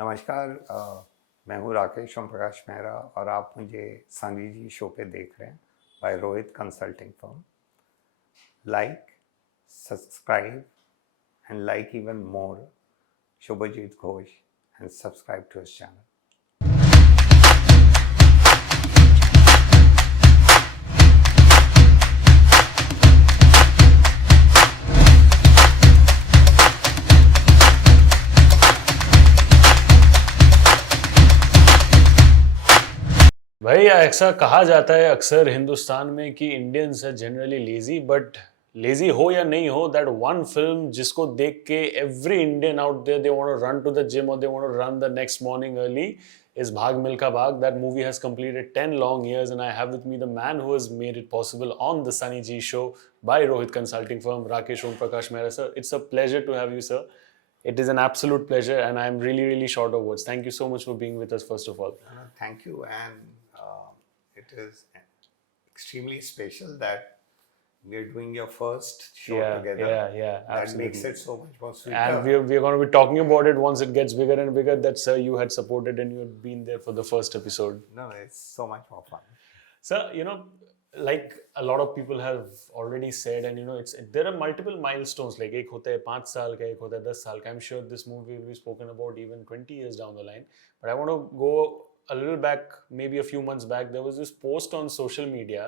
नमस्कार मैं हूँ राकेश ओमप्रकाश मेहरा और आप मुझे सानी जी शो पे देख रहे हैं by Rohit consulting firm. Like, subscribe and like even more Subhojit Ghosh and subscribe to his channel. भाई ऐसा कहा जाता है अक्सर हिंदुस्तान में कि इंडियंस है जनरली लेजी, बट लेजी हो या नहीं हो, दैट वन फिल्म जिसको देख के every Indian out there they want to run to the gym और they want to run the next morning early is Bhaag Milkha Bhaag. That movie has completed 10 long years, and I have with me the man who has made it possible on the Sunny G show by Rohit Consulting Firm, Rakeysh Omprakash Mehra. Sir, it's a pleasure to have you, sir. It is an absolute pleasure, and I'm really, really short of words. Thank you so much for being with us, first of all. Thank you, and it is extremely special that we're doing your first show together. Yeah, that absolutely. makes it so much more sweeter. And we're going to be talking about it once it gets bigger and bigger. That, sir, you had supported and you had been there for the first episode. No, it's so much more fun. Sir, like a lot of people have already said, and there are multiple milestones. Like एक होता है 5 साल का, एक होता है 10 साल का. I'm sure this movie will be spoken about even 20 years down the line. But I want to go a little back, maybe a few months back. There was this post on social media,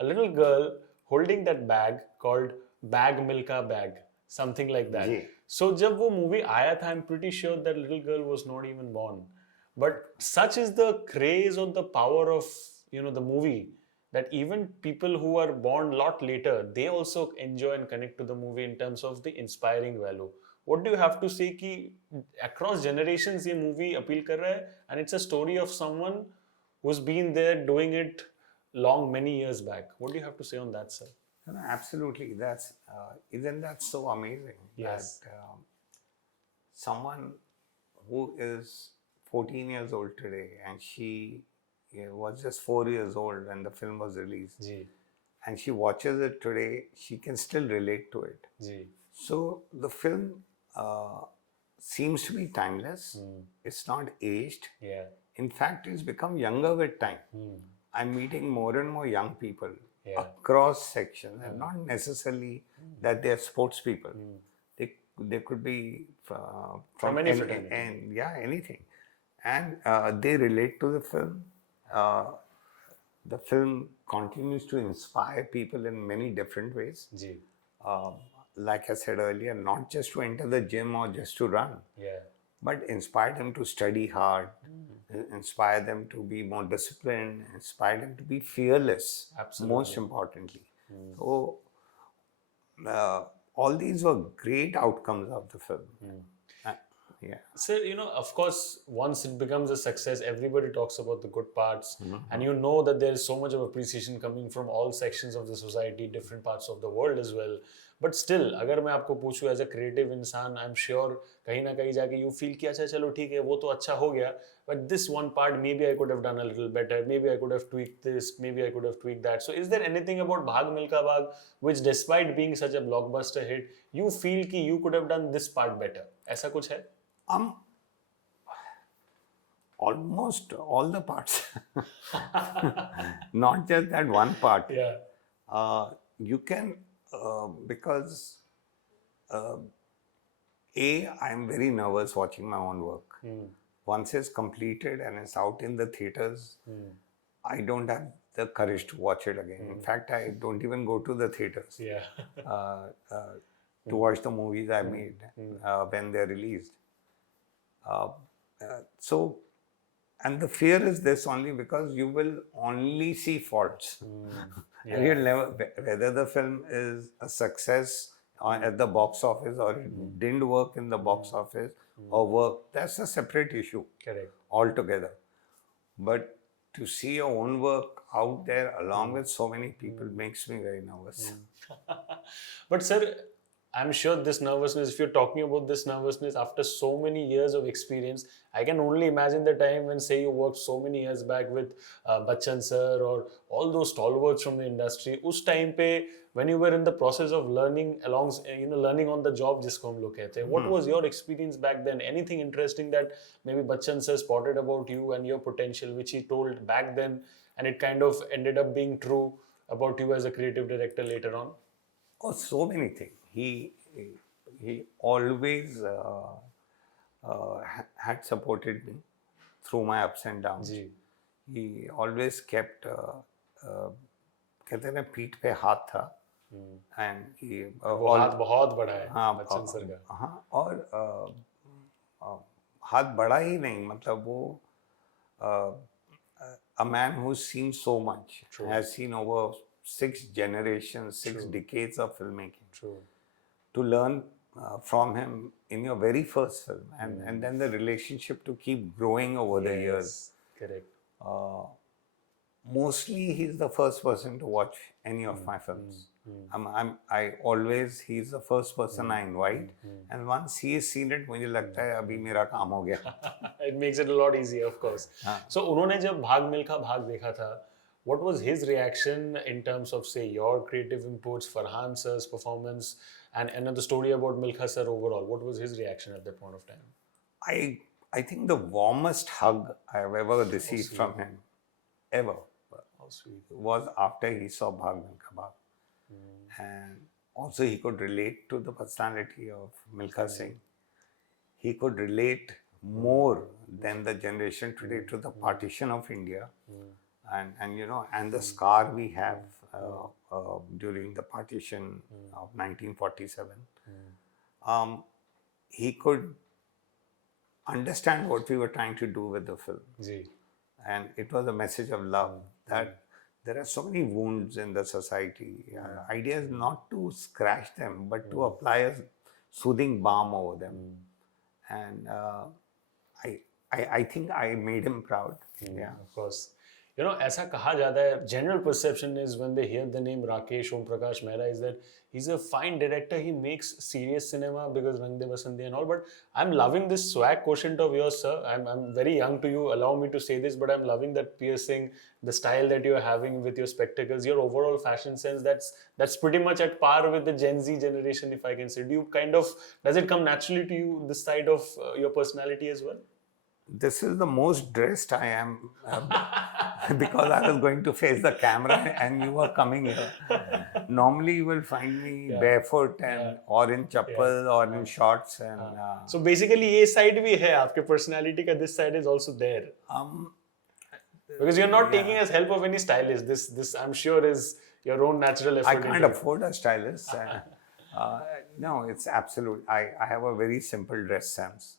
a little girl holding that bag called Bhaag Milkha Bhaag, something like that. Yeah. So जब वो movie आया था, I'm pretty sure that little girl was not even born. But such is the craze or the power of the movie that even people who are born a lot later, they also enjoy and connect to the movie in terms of the inspiring value. What do you have to say कि across generations ये movie appeal कर रहा है, and it's a story of someone who's been there doing it many years back. What do you have to say on that, sir? No, absolutely. That's isn't that so amazing? Yes. That someone who is 14 years old today, and she was just 4 years old when the film was released, Ji. and she watches it today, she can still relate to it. Ji. So the film seems to be timeless. It's not aged. Yeah. In fact, it's become younger with time. I'm meeting more and more young people across sections, and not necessarily that they're sports people. They could be from any fraternity. And yeah, anything. And they relate to the film. The film continues to inspire people in many different ways. Ji. Like I said earlier, not just to enter the gym or just to run. Yeah. But inspire them to study hard, inspire them to be more disciplined, inspire them to be fearless. Absolutely. Most importantly. So, all these were great outcomes of the film. Yeah. Sir, of course, once it becomes a success, everybody talks about the good parts, and that there is so much of appreciation coming from all sections of the society, different parts of the world as well. But still, अगर मैं आपको पूछूं as a creative इंसान, I'm sure कहीं ना कहीं जाके you feel कि अच्छा चलो ठीक है वो तो अच्छा हो गया, but this one part maybe I could have done a little better, maybe I could have tweaked this, maybe I could have tweaked that. So is there anything about Bhaag Milkha Bhaag which, despite being such a blockbuster hit, you feel कि you could have done this part better? ऐसा कुछ है? Almost all the parts. Not just that one part. Yeah. You can, because I'm very nervous watching my own work. Once it's completed and it's out in the theaters, I don't have the courage to watch it again. In fact, I don't even go to the theaters to watch the movies I made when they're released. So, and the fear is this only because you will only see faults. And you'll never, whether the film is a success at the box office or it didn't work in the box office or work, that's a separate issue. Correct. Altogether. But to see your own work out there along with so many people makes me very nervous. But sir, I'm sure this nervousness, if you're talking about this nervousness after so many years of experience, I can only imagine the time when, say, you worked so many years back with Bachchan sir or all those stalwarts from the industry. उस time पे, when you were in the process of learning along, learning on the job, जिसको हम लोग कहते हैं, what was your experience back then? Anything interesting that maybe Bachchan sir spotted about you and your potential, which he told back then, and it kind of ended up being true about you as a creative director later on? Oh, so many things. He always had supported me through my ups and downs. Ji. He always kept कहते हैं ना पीठ पे हाथ था and वो हाथ बहुत बड़ा है हाँ बच्चन सर का. हाँ और हाथ बड़ा ही नहीं मतलब वो a man who's seen so much, True. has seen over 6 generations, 6 True. decades of filmmaking. True. To learn from him in your very first film, and then the relationship to keep growing over the years. Correct. Mostly, he's the first person to watch any of my films. He's the first person I invite, and once he has seen it, मुझे लगता है अभी मेरा काम हो गया. It makes it a lot easier, of course. So, उन्होंने जब भाग मिल्खा भाग देखा था, what was his reaction in terms of, say, your creative inputs, Farhan sir's performance, and the story about Milkha sir overall? What was his reaction at that point of time? I think the warmest hug I have ever received from him, ever, was after he saw Bhaag Milkha Bhaag. And also he could relate to the personality of Milkha Singh. He could relate more than the generation today to the partition of India. And the scar we have during the partition of 1947. He could understand what we were trying to do with the film. And it was a message of love that there are so many wounds in the society. Idea is not to scratch them, but to apply a soothing balm over them. And I think I made him proud. Yeah, of course. ऐसा कहा जाता है, general perception is when they hear the name Rakeysh Omprakash Mehra is that he's a fine director, he makes serious cinema because Rang De Basanti and all, but I'm loving this swag quotient of yours, sir. I'm very young to you, allow me to say this, but I'm loving that piercing, the style that you're having with your spectacles, your overall fashion sense, that's pretty much at par with the Gen Z generation, if I can say. Does it come naturally to you, this side of your personality as well? This is the most dressed I am because I was going to face the camera and you were coming here. Normally you will find me barefoot and or in chappal or in shorts. And so basically ये side भी है आपके personality का, this side is also there. Because you're not taking as help of any stylist. This I'm sure is your own natural effort. I can't afford a stylist. No, it's absolute. I have a very simple dress sense.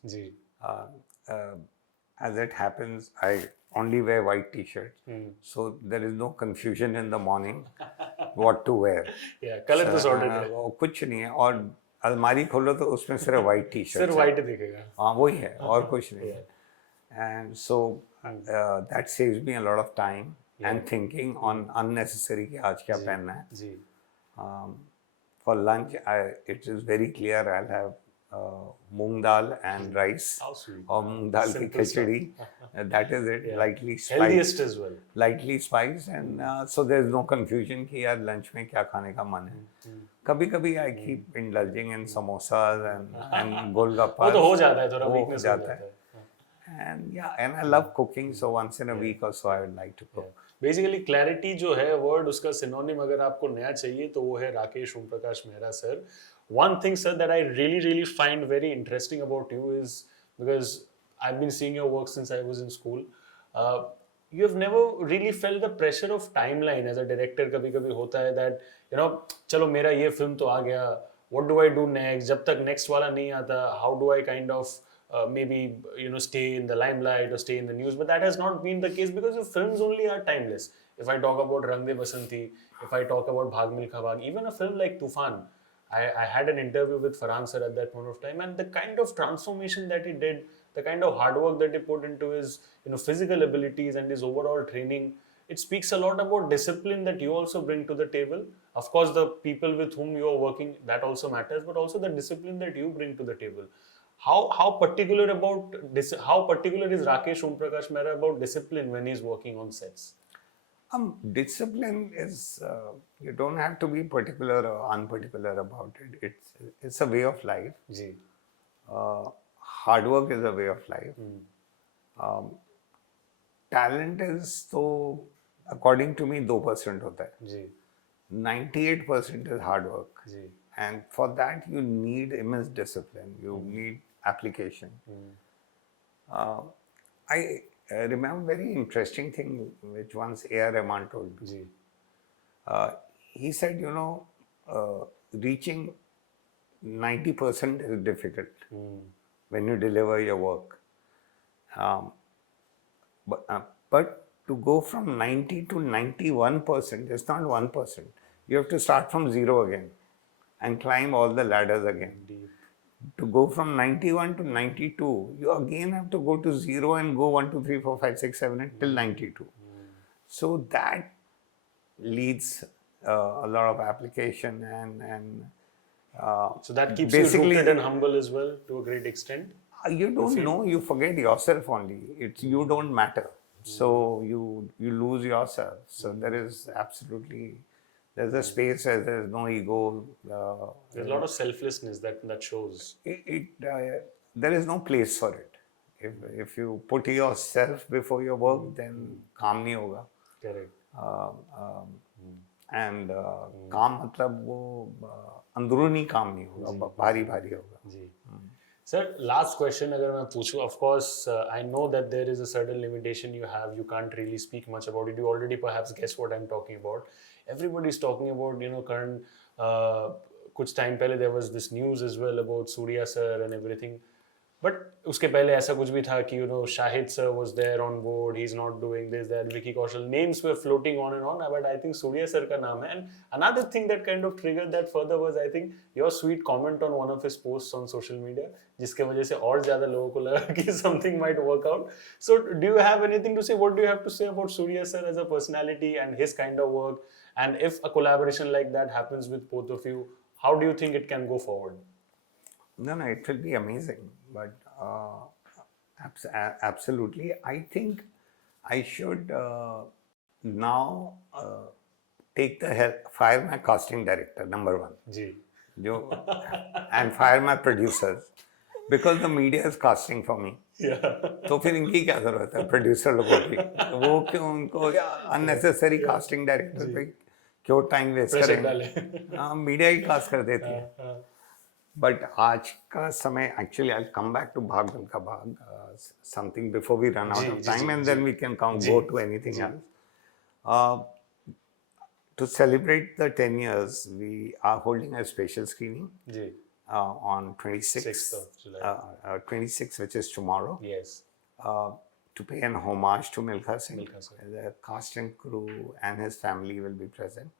As it happens, I only wear white t-shirts. So there is no confusion in the morning what to wear. Yeah, color तो sorted है. कुछ नहीं है और अलमारी खोलो तो उसमें सिर्फ white t-shirt. सिर्फ white दिखेगा. हाँ वही है और कुछ नहीं है. And so that saves me a lot of time and thinking on unnecessary कि आज क्या पहनना है. For lunch, it is very clear I'll have moong dal and rice or moong dal ki khichdi. That is it, lightly spiced. Healthiest as well. Lightly spiced and so there is no confusion कि यार lunch में क्या खाने का मन है. कभी-कभी I keep indulging in samosas and golgappas. वो तो हो जाता है, थोड़ा weakness हो जाता है. And I love cooking, so once in a week or so I would like to cook. Basically clarity जो है word उसका synonym अगर आपको नया चाहिए तो वो है Rakesh Om Prakash Mehra sir. One thing, sir, that I really find very interesting about you is because I've been seeing your work since I was in school. You have never really felt the pressure of timeline as a director. कभी-कभी होता है that चलो मेरा ये film तो आ गया. What do I do next? जब तक next वाला नहीं आता, how do I kind of maybe stay in the limelight or stay in the news? But that has not been the case because your films only are timeless. If I talk about Rang De Basanti, if I talk about Bhaag Milkha Bhaag, even a film like Tufan. I had an interview with Farhan sir at that point of time, and the kind of transformation that he did, the kind of hard work that he put into his physical abilities and his overall training, it speaks a lot about discipline that you also bring to the table. Of course, the people with whom you are working, that also matters, but also the discipline that you bring to the table. How particular about this? How particular is Rakeysh Omprakash Mehra about discipline when he's working on sets? Discipline is, you don't have to be particular or unparticular about it. It's a way of life. Ji. Hard work is a way of life. Talent is तो according to me 2% होता है. जी. 98% is hard work. Ji. And for that you need immense discipline. You need application. I remember very interesting thing which once A.R. Rahman told me. Ji. He said, you know, reaching 90% is difficult when you deliver your work. But to go from 90 to 91% is not 1%. You have to start from zero again and climb all the ladders again. Indeed. To go from 91 to 92, you again have to go to zero and go 1, 2, 3, 4, 5, 6, 7 until 92. So that leads a lot of application and So that keeps you rooted and humble as well to a great extent. You don't know, you forget yourself only. It's you don't matter. So you lose yourself. So there is absolutely, there's a space where there's no ego. There's a lot of selflessness that shows. There is no place for it. If you put yourself before your work, then काम नहीं होगा. Correct. And काम मतलब वो अंदरूनी काम नहीं होगा, भारी भारी होगा. जी. Sir, last question अगर मैं पूछूं, of course I know that there is a certain limitation you have. You can't really speak much about it. You already perhaps guess what I'm talking about. Everybody is talking about, you know, current. कुछ time पहले there was this news as well about Suriya sir and everything. But उसके पहले ऐसा कुछ भी था कि, you know, Shahid sir was there on board. He's not doing this, that. Vicky Kaushal, names were floating on and on. But I think Suriya sir का नाम है. And another thing that kind of triggered that further was, I think, your sweet comment on one of his posts on social media, जिसके वजह से और ज़्यादा लोगों को लगा कि something might work out. So, do you have anything to say? What do you have to say about Suriya sir as a personality and his kind of work? And if a collaboration like that happens with both of you, how do you think it can go forward? No, it will be amazing. But absolutely, I think I should now take the help, fire my casting director, number one. Ji. And fire my producers. Because the media is casting for me. Yeah. तो फिर इनकी क्या जरूरत है producer लोगों की? वो क्यों उनको unnecessary casting director पे क्यों टाइम वेस्ट करेंगे? हाँ, मीडिया ही कास्ट कर देती है. But आज का समय, actually I'll come back to Bhaag Milkha Bhaag, something before we run out of time, and then we can go to anything else. To celebrate the 10 years, we are holding a special screening on 26th of July. 26th, which is tomorrow. Yes. To pay an homage to Milkha Singh. Milkha Singh. The cast and crew and his family will be present.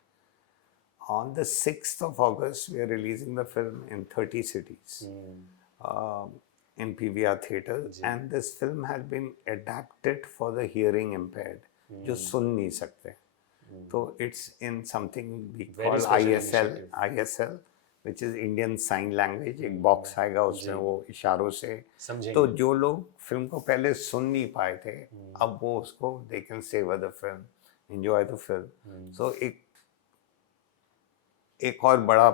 On the 6th of August, we are releasing the film in 30 cities in PVR theaters. And this film has been adapted for the hearing impaired, जो सुन नहीं सकते. So it's in something we call ISL, which is Indian Sign Language. एक box आएगा उसमें वो इशारों से. तो जो लोग फिल्म को पहले सुन नहीं पाए थे, अब वो उसको they can savor the film, enjoy the film. So एक और बड़ा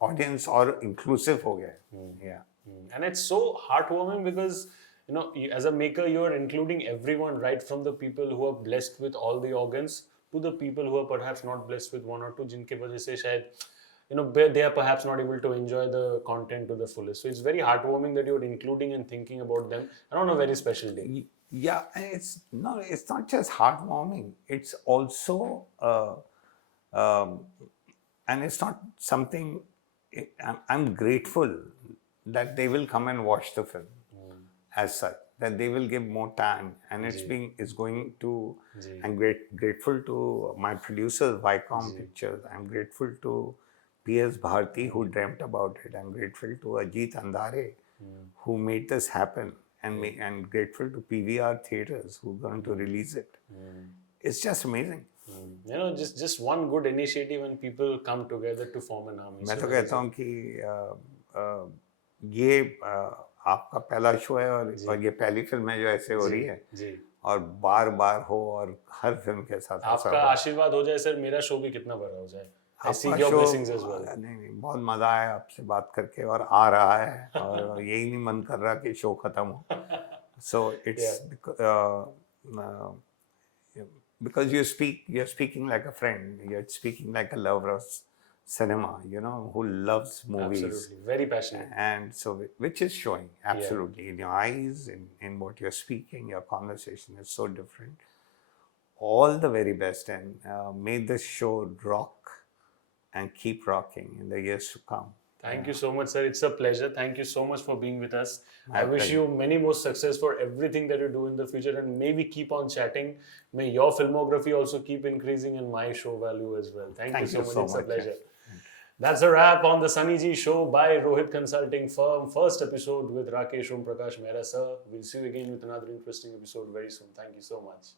audience और inclusive हो गया. Yeah. And it's so heartwarming because, you know, as a maker, you are including everyone, right from the people who are blessed with all the organs to the people who are perhaps not blessed with one or two, जिनके वजह से शायद, you know, they are perhaps not able to enjoy the content to the fullest. So it's very heartwarming that you're including and thinking about them and on a very special day. Yeah, and it's not just heartwarming. It's also, and it's not something. I'm grateful that they will come and watch the film as such. That they will give more time, and it's going to. I'm grateful to my producers, Viacom Pictures. I'm grateful to P.S. Bharti, who dreamt about it. I'm grateful to Ajit Andare, who made this happen. and grateful to PVR theaters who are going to release it. It's just amazing. You know, just one good initiative and people come together to form an army. मैं So तो that is कहता हूँ कि ये आपका पहला show है और ये पहली फिल्म है जो ऐसे हो रही है जी और बार बार हो और हर फिल्म के साथ ऐसा आपका हो। आशीर्वाद हो जाए सर, मेरा शो भी कितना बड़ा हो जाए. I आपका seek your show blessings as well. नहीं बहुत मजा आया आपसे बात करके और आ रहा है और यही नहीं मन कर रहा कि शो खत्म हो. So it's because you're speaking like a friend, you're speaking like a lover of cinema, you know, who loves movies. Absolutely, very passionate. And so which is showing absolutely in your eyes, in what you're speaking. Your conversation is so different. All the very best, and may this show rock and keep rocking in the years to come. Thank you so much, sir. It's a pleasure. Thank you so much for being with us. I wish pleasure. you many more success for everything that you do in the future, and maybe keep on chatting. May your filmography also keep increasing and my show value as well. Thank you so much. It's a pleasure. That's a wrap on the Sunny G Show by Rohit Consulting Firm. First episode with Rakeysh Omprakash Mehra, sir. We'll see you again with another interesting episode very soon. Thank you so much.